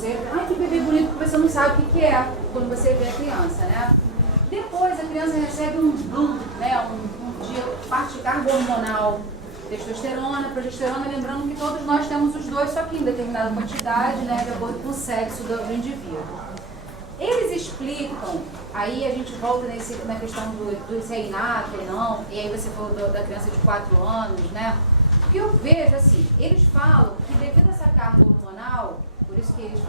você, ai que bebê bonito, porque você não sabe o que é quando você vê a criança, né? Depois a criança recebe um boom, né? De parte de carga hormonal, testosterona, progesterona, lembrando que todos nós temos os dois, só que em determinada quantidade, né, de acordo com o sexo do indivíduo. Eles explicam, aí a gente volta na questão do se é inato ou não, e aí você falou da criança de 4 anos, né? O que eu vejo, assim, eles falam que devido a essa carga hormonal, por isso que eles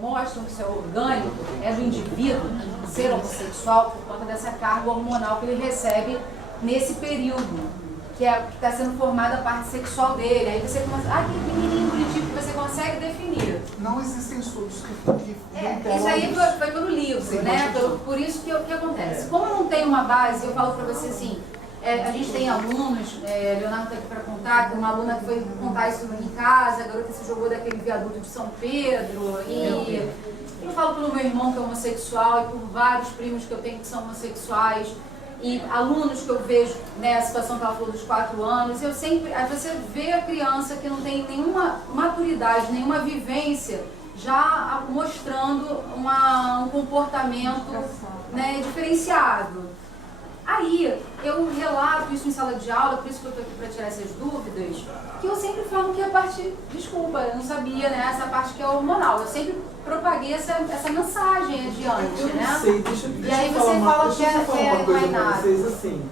mostram que isso é orgânico, é do indivíduo ser homossexual por conta dessa carga hormonal que ele recebe nesse período, que está sendo formada a parte sexual dele. Aí você começa, que pequenininho, bonitinho, que você consegue definir. Não existem estudos que isso aí foi pelo livro, sim, né? Por isso que acontece. Como eu não tenho uma base, eu falo para você assim, a gente tem alunos, Leonardo está aqui para contar, que uma aluna que foi contar isso em casa, a garota se jogou daquele viaduto de São Pedro, e eu falo pelo meu irmão que é homossexual e por vários primos que eu tenho que são homossexuais, e alunos que eu vejo, né, a situação que ela falou dos 4 anos, aí você vê a criança que não tem nenhuma maturidade, nenhuma vivência, já mostrando um comportamento, né, diferenciado. Aí, eu relato isso em sala de aula, por isso que eu estou aqui para tirar essas dúvidas, que eu sempre falo que a parte, desculpa, eu não sabia, né, essa parte que é hormonal, eu sempre propaguei essa mensagem adiante, eu né? Não sei, deixa e aí você fala que é imaginado. Vocês, assim,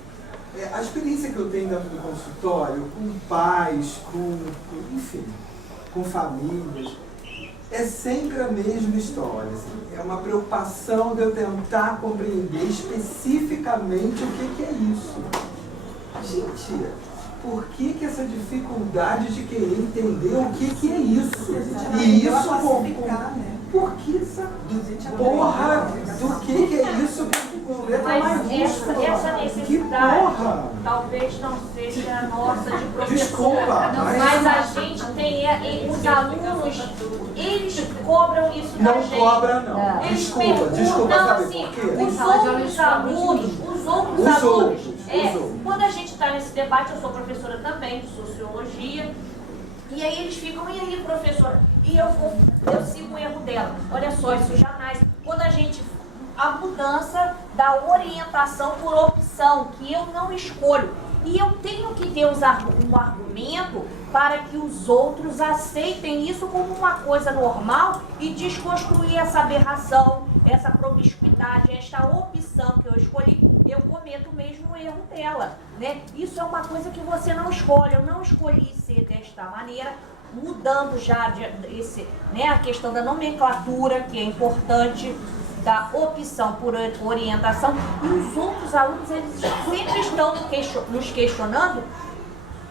a experiência que eu tenho dentro do consultório, com pais, enfim, com famílias, é sempre a mesma história. Assim. É uma preocupação de eu tentar compreender especificamente o que é isso. Gente, por que essa dificuldade de querer entender o que é isso? E isso por que essa porra do que é isso com letra maiúscula? Essa necessidade talvez não seja nossa de professora. Desculpa, mas a gente tem, os alunos, eles cobram isso da gente. Não cobra não. Eles Desculpa, sabe assim, por quê? os outros alunos, quando a gente está nesse debate, eu sou professora também de sociologia, e aí eles ficam, e aí professora, e eu sigo o erro dela, olha só, isso jamais, quando a mudança da orientação por opção, que eu não escolho, e eu tenho que ter um argumento para que os outros aceitem isso como uma coisa normal e desconstruir essa aberração, essa promiscuidade, esta opção que eu escolhi, eu cometo o mesmo erro dela, né? Isso é uma coisa que você não escolhe, eu não escolhi ser desta maneira, mudando já a questão da nomenclatura, que é importante, da opção por orientação, e os outros alunos, eles sempre estão nos questionando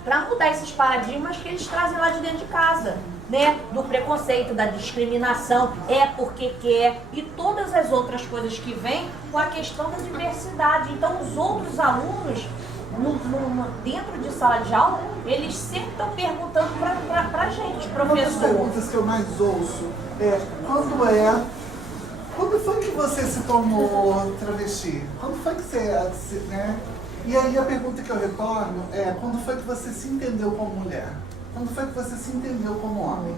para mudar esses paradigmas que eles trazem lá de dentro de casa, né? Do preconceito, da discriminação, porque quer, e todas as outras coisas que vêm com a questão da diversidade. Então, os outros alunos, dentro de sala de aula, eles sempre estão perguntando para a gente, professor. Uma das perguntas que eu mais ouço é, quando foi que você se tornou travesti? Quando foi que você, né? E aí a pergunta que eu retorno é, quando foi que você se entendeu como mulher? Quando foi que você se entendeu como homem?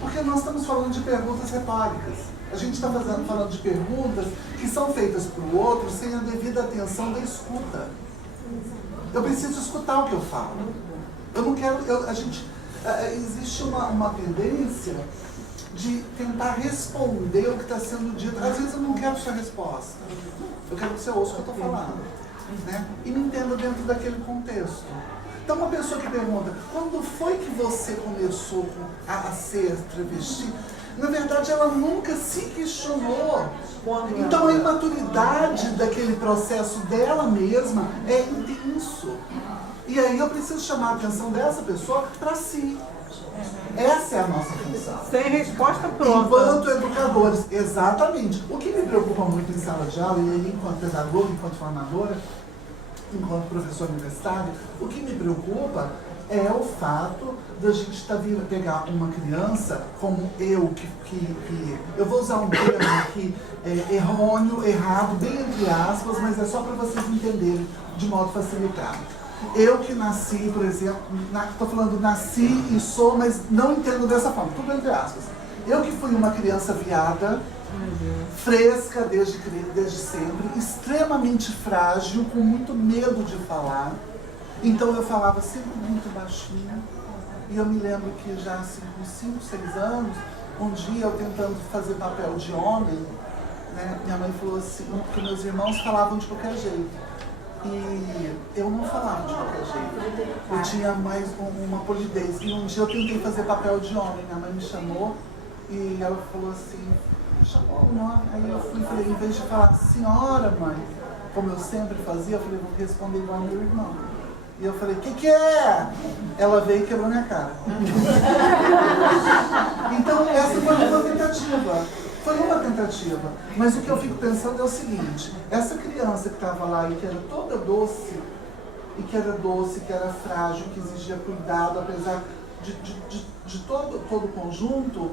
Porque nós estamos falando de perguntas retóricas. A gente está falando de perguntas que são feitas para o outro sem a devida atenção da escuta. Eu preciso escutar o que eu falo. Eu não quero... existe uma tendência de tentar responder o que está sendo dito. Às vezes eu não quero sua resposta. Eu quero que você ouça o que eu estou falando. Né? E me entenda dentro daquele contexto. Então, uma pessoa que pergunta, quando foi que você começou a ser travesti? Na verdade, ela nunca se questionou. Então, a imaturidade daquele processo dela mesma é intenso. E aí eu preciso chamar a atenção dessa pessoa para si. Essa é a nossa função. Sem resposta pronta. Enquanto educadores, exatamente. O que me preocupa muito em sala de aula, e aí enquanto pedagoga, enquanto formadora, enquanto professor universitário, o que me preocupa é o fato da gente estar vindo pegar uma criança como eu, que eu vou usar um termo aqui errôneo, errado, bem entre aspas, mas é só para vocês entenderem de modo facilitado. Eu que nasci, por exemplo, estou falando nasci e sou, mas não entendo dessa forma, tudo entre aspas. Eu que fui uma criança viada, fresca desde sempre, extremamente frágil, com muito medo de falar. Então eu falava sempre muito baixinho. E eu me lembro que já assim, com 5, 6 anos, um dia eu tentando fazer papel de homem, né, minha mãe falou assim, porque meus irmãos falavam de qualquer jeito. E eu não falava de qualquer jeito. Eu tinha mais uma polidez. E um dia eu tentei fazer papel de homem. Minha mãe me chamou e ela falou assim, chamou o nome. Aí eu fui e falei, em vez de falar senhora, mãe, como eu sempre fazia, eu falei, vou responder igual ao meu irmão. E eu falei, que é? Ela veio e quebrou minha cara. Então essa foi uma tentativa. Foi uma tentativa. Mas o que eu fico pensando é o seguinte, essa criança que estava lá e que era toda doce, que era frágil, que exigia cuidado, apesar de todo o conjunto,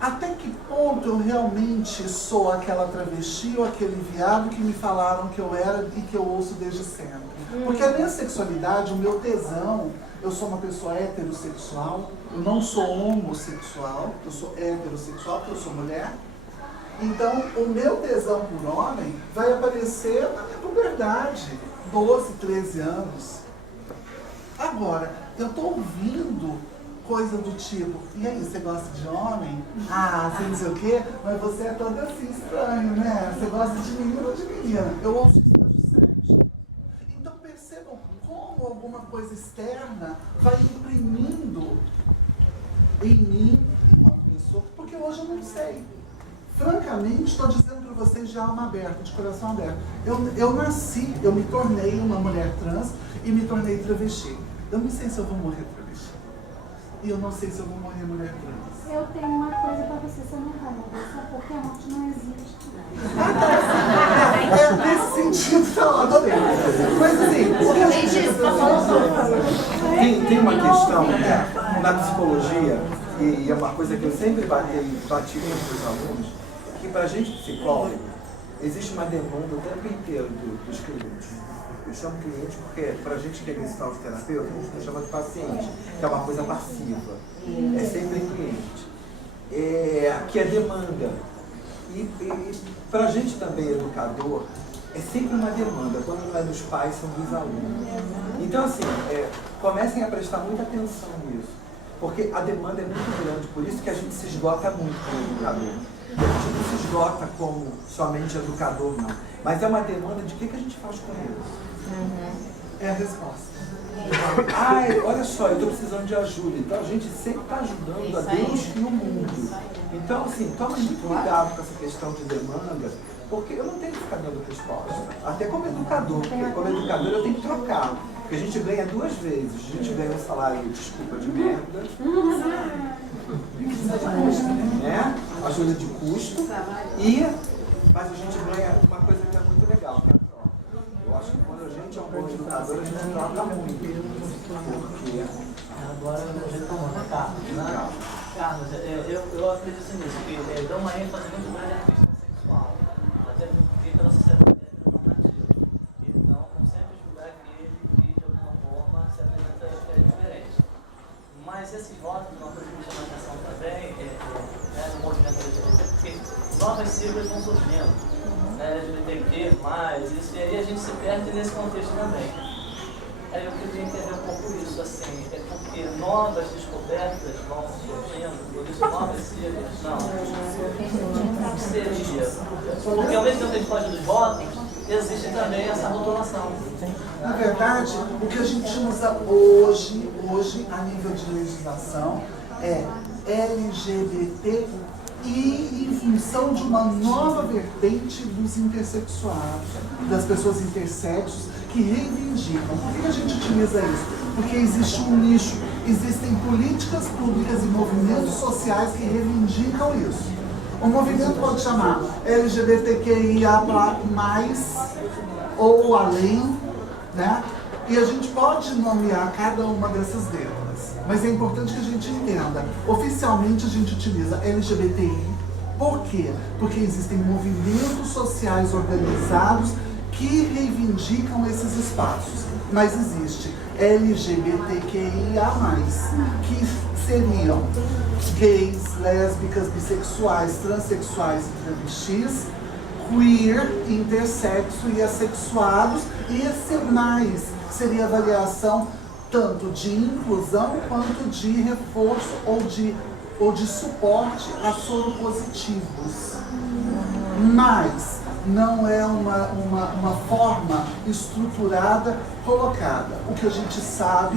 até que ponto eu realmente sou aquela travesti ou aquele viado que me falaram que eu era e que eu ouço desde sempre? Porque a minha sexualidade, o meu tesão, eu sou uma pessoa heterossexual, eu não sou homossexual, eu sou heterossexual porque eu sou mulher. Então, o meu tesão por homem vai aparecer na minha puberdade, 12, 13 anos. Agora, eu estou ouvindo coisa do tipo, e aí, você gosta de homem? Ah, você não sei o quê, mas você é toda assim estranho, né? Você gosta de menino ou de menina? Eu ouço isso desde sempre. Então percebam como alguma coisa externa vai imprimindo em mim, enquanto pessoa, porque hoje eu não sei. Francamente, estou dizendo para vocês de alma aberta, de coração aberto. Eu nasci, eu me tornei uma mulher trans e me tornei travesti. Eu não sei se eu vou morrer travesti. E eu não sei se eu vou morrer mulher trans. Eu tenho uma coisa para você não vai morrer, sabe? Porque a morte não existe. Nesse sentido, tá lá, adorei. Mas assim, o que a gente tem uma questão, né, na psicologia, e é uma coisa que eu sempre bati com os meus alunos, que para a gente psicólogo, existe uma demanda o tempo inteiro dos clientes. Eu chamo cliente porque para a gente que é psicoterapeuta, a gente chama de paciente, que é uma coisa passiva. É sempre cliente. Que é demanda. E para a gente também, educador, é sempre uma demanda, quando não é dos pais, são dos alunos. Então, assim, comecem a prestar muita atenção nisso, porque a demanda é muito grande, por isso que a gente se esgota muito como educador. A gente não se esgota como somente educador, não. Mas é uma demanda de o que a gente faz com eles. É a resposta. Ai, olha só, eu estou precisando de ajuda. Então a gente sempre está ajudando a Deus e o mundo. Então, assim, toma muito cuidado com essa questão de demanda, porque eu não tenho que ficar dando resposta. Até como educador, porque como educador eu tenho que trocar. Porque a gente ganha 2 vezes. A gente ganha um salário, desculpa, de merda. Né? Ajuda de custo. Mas a gente ganha uma coisa que é muito legal, né? Eu acho que quando a gente é um bom educador, a gente troca muito. Porque agora eu retomando, Carlos, eu acredito nisso, que dá uma ênfase muito grande à questão sexual, até porque pela sociedade normativa. Então, sempre julgar aquele que de alguma forma se apresenta diferente. Mas esses votos, uma coisa que me chama a atenção também, no movimento LGBT, porque novas siglas vão surgindo, LGBTQ+, isso, e aí a gente se perde nesse contexto também. Aí eu queria entender um pouco isso, assim, porque novas descobertas vão surgindo, por isso novas siglas, não. O que seria? Porque ao mesmo tempo que a gente pode dos votos, existe também essa rotulação. Na verdade, o que a gente usa hoje, a nível de legislação, é LGBT e em função de uma nova vertente dos intersexuados, das pessoas intersexos que reivindicam. Por que a gente utiliza isso? Porque existe um nicho, existem políticas públicas e movimentos sociais que reivindicam isso. O movimento pode chamar LGBTQIA+, ou além, né? E a gente pode nomear cada uma dessas letras. Mas é importante que a gente entenda. Oficialmente a gente utiliza LGBTI. Por quê? Porque existem movimentos sociais organizados que reivindicam esses espaços. mas existe LGBTQIA+, que seriam gays, lésbicas, bissexuais, transexuais e travestis, queer, intersexo e assexuados, e esse mais seria avaliação tanto de inclusão quanto de reforço ou de suporte a soropositivos. Mas não é uma forma estruturada colocada. O que a gente sabe